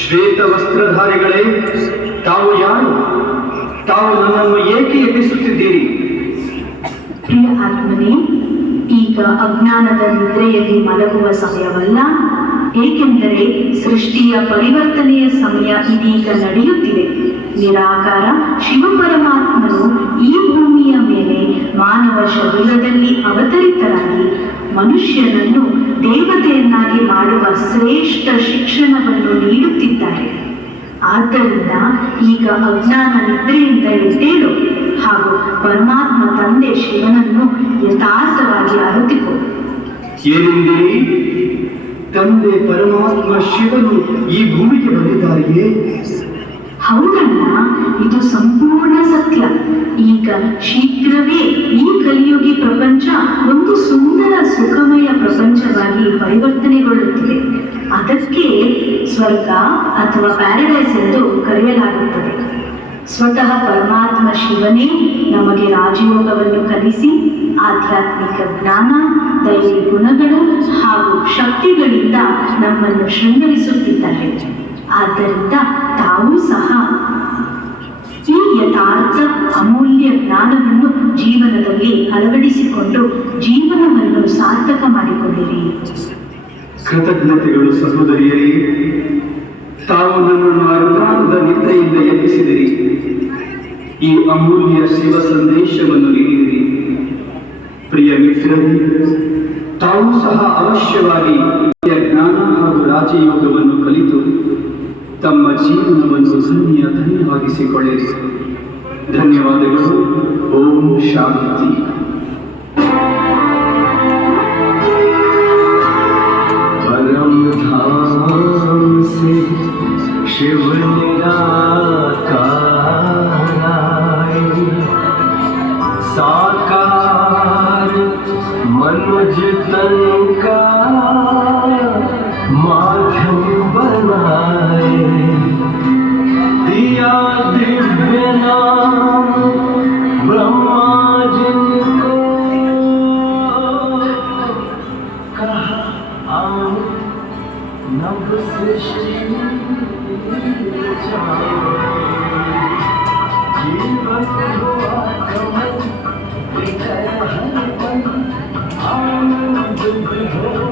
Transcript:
ಶ್ವೇತ ವಸ್ತ್ರಧಾರಿಗಳೇ, ತಾವು ಯಾರು? ತಾವು ನನ್ನನ್ನು ಏಕೆ ಎಬ್ಬಿಸುತ್ತಿದ್ದೀರಿ? ಪ್ರಿಯ ಆತ್ಮನೇ, ಈಗ ಅಜ್ಞಾನದ ನಿದ್ರೆಯಲ್ಲಿ ಮಲಗುವ ಸಮಯವಲ್ಲ. ಏಕೆಂದರೆ ಸೃಷ್ಟಿಯ ಪರಿವರ್ತನೆಯ ಸಮಯ ಇದೀಗ ನಡೆಯುತ್ತಿದೆ. ನಿರಾಕಾರ ಶಿವಪರಮಾತ್ಮನು ಈ ಭೂಮಿಯ ಮೇಲೆ ಮಾನವ ಶರೀರದಲ್ಲಿ ಅವತರಿತರಾಗಿ ಮನುಷ್ಯನನ್ನು ದೇವತೆಯನ್ನಾಗಿ ಮಾಡುವ ಶ್ರೇಷ್ಠ ಶಿಕ್ಷಣವನ್ನು ನೀಡುತ್ತಿದ್ದಾರೆ. ಆದ್ದರಿಂದ ಈಗ ಅಜ್ಞಾನ ನಿದ್ರೆಯಿಂದ ಎದ್ದೇಳು ಹಾಗೂ ಪರಮಾತ್ಮ ತಂದೆ ಶಿವನನ್ನು ಯಥಾರ್ಥವಾಗಿ ಅರಿತುಕೋ. ಏನೆಂದಿರಿ? ತಂದೆ ಪರಮಾತ್ಮ ಶಿವನು ಈ ಭೂಮಿಗೆ ಬಂದಿದ್ದಾರೆಯೇ? ಹೌದಣ್ಣ, ಇದು ಸಂಪೂರ್ಣ ಸತ್ಯ. ಈಗ ಶೀಘ್ರವೇ ಈ ಕಲಿಯುಗಿ ಪ್ರಪಂಚ ಒಂದು ಸುಂದರ ಸುಖಮಯ ಪ್ರಪಂಚವಾಗಿ ಪರಿವರ್ತನೆಗೊಳ್ಳುತ್ತಿದೆ. ಅದಕ್ಕೆ ಸ್ವರ್ಗ ಅಥವಾ ಪ್ಯಾರಡೈಸ್ ಎಂದು ಕರೆಯಲಾಗುತ್ತದೆ. ಸ್ವತಃ ಪರಮಾತ್ಮ ಶಿವನೇ ನಮಗೆ ರಾಜಯೋಗವನ್ನು ಕಲಿಸಿ ಆಧ್ಯಾತ್ಮಿಕ ಜ್ಞಾನ, ದೈವಿ ಗುಣಗಳು ಹಾಗೂ ಶಕ್ತಿಗಳಿಂದ ನಮ್ಮನ್ನು ಶೃಂಗರಿಸುತ್ತಿದ್ದಾರೆ. ಆದ್ದರಿಂದ ತಾವೂ ಸಹ ಈ ಯಥಾರ್ಥ ಅಮೂಲ್ಯ ಜ್ಞಾನವನ್ನು ಜೀವನದಲ್ಲಿ ಅಳವಡಿಸಿಕೊಂಡು ಜೀವನವನ್ನು ಸಾರ್ಥಕ ಮಾಡಿಕೊಂಡಿರಿ. ಕೃತಜ್ಞತೆಗಳು ಸಹೋದರಿಯರೇ. ತಾವು ನನ್ನನ್ನು ಅಜ್ಞಾನದ ನಿದ್ರೆಯಿಂದ ಎಬ್ಬಿಸಿದಿರಿ. ಈ ಅಮೂಲ್ಯ ಶಿವ ಸಂದೇಶವನ್ನು ನೀಡಿದಿರಿ. ಪ್ರಿಯ ಮಿತ್ರರೇ, ತಾವು ಸಹ ಅವಶ್ಯವಾಗಿ ಜ್ಞಾನ ಹಾಗೂ ರಾಜಯೋಗವನ್ನು ಕಲಿತು ತಮ್ಮ ಜೀವನವನ್ನು ಧನ್ಯವಾಗಿಸಿಕೊಳ್ಳಿರಿ. ಧನ್ಯವಾದಗಳು. ಓಂ ಶಾಂತಿ. परम धाम से शिव निराकार आए, साकार मनुज तन का माध्यम बनाए, दिया दिव्य नाम ब्रह्मा जिनको, कहा आओ नव सृष्टि जीवन हुआ कमल, विजय हर पल आनंद हो।